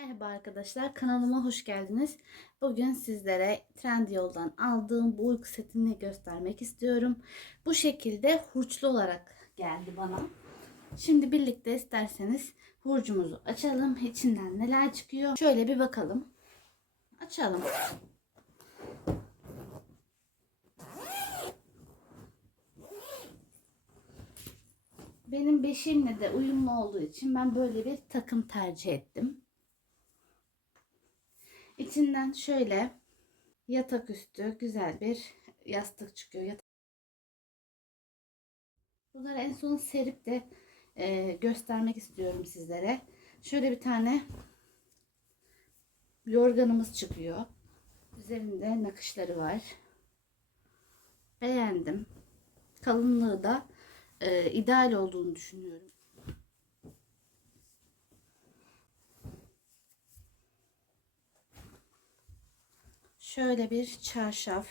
Merhaba arkadaşlar kanalıma hoş geldiniz. Bugün sizlere Trendyol'dan aldığım bu uyku setini göstermek istiyorum. Bu şekilde hurçlu olarak geldi bana. Şimdi birlikte isterseniz hurcumuzu açalım. İçinden neler çıkıyor? Şöyle bir bakalım. Açalım. Benim beşiğimle de uyumlu olduğu için ben böyle bir takım tercih ettim. İçinden şöyle yatak üstü güzel bir yastık çıkıyor. Bunları en son serip de e, göstermek istiyorum sizlere. Şöyle bir tane yorganımız çıkıyor. Üzerinde nakışları var. Beğendim. Kalınlığı da e, ideal olduğunu düşünüyorum. Şöyle bir çarşaf.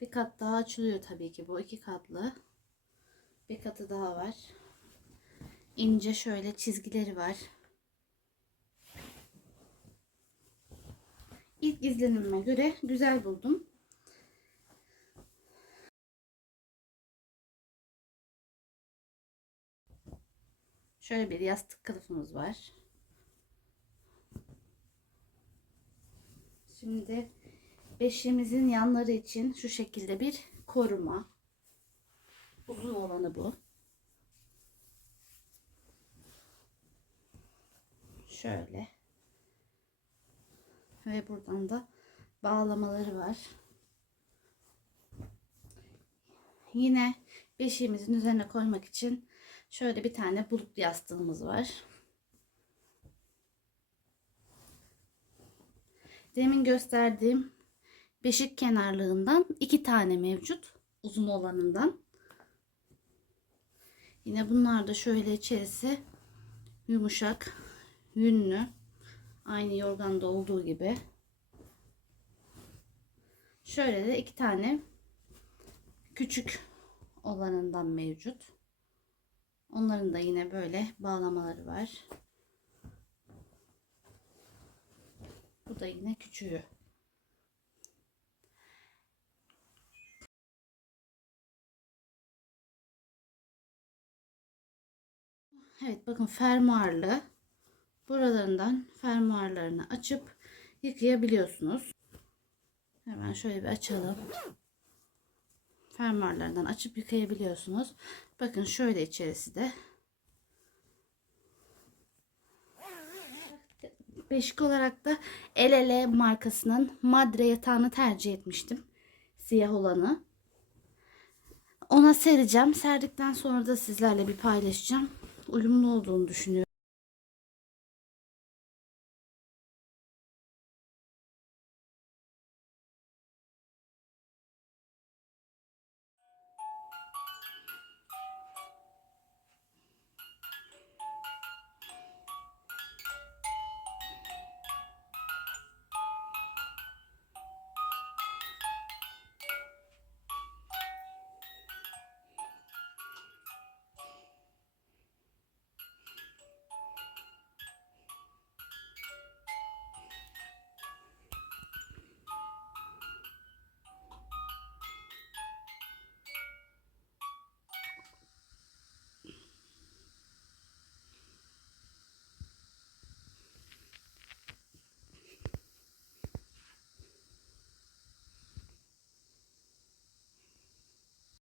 Bir kat daha açılıyor tabii ki bu iki katlı. Bir katı daha var. İnce şöyle çizgileri var. İlk izlenime göre güzel buldum. Şöyle bir yastık kılıfımız var. Şimdi beşiğimizin yanları için şu şekilde bir koruma. Uzun olanı bu. Şöyle. Ve buradan da bağlamaları var. Yine beşiğimizin üzerine koymak için şöyle bir tane bulut yastığımız var. Demin gösterdiğim beşik kenarlığından iki tane mevcut. Uzun olanından. Yine bunlar da şöyle içerisi yumuşak, yünlü. Aynı yorganda olduğu gibi. Şöyle de iki tane küçük olanından mevcut. Onların da yine böyle bağlamaları var. Bu da yine küçüğü. Evet bakın fermuarlı. Buralarından fermuarlarını açıp yıkayabiliyorsunuz. Hemen şöyle bir açalım. Fermuarlardan açıp yıkayabiliyorsunuz. Bakın şöyle içerisi de. Beşik olarak da Ele markasının Madre yatağını tercih etmiştim. Siyah olanı. Ona sereceğim. Serdikten sonra da sizlerle bir paylaşacağım. Uyumlu olduğunu düşünüyorum.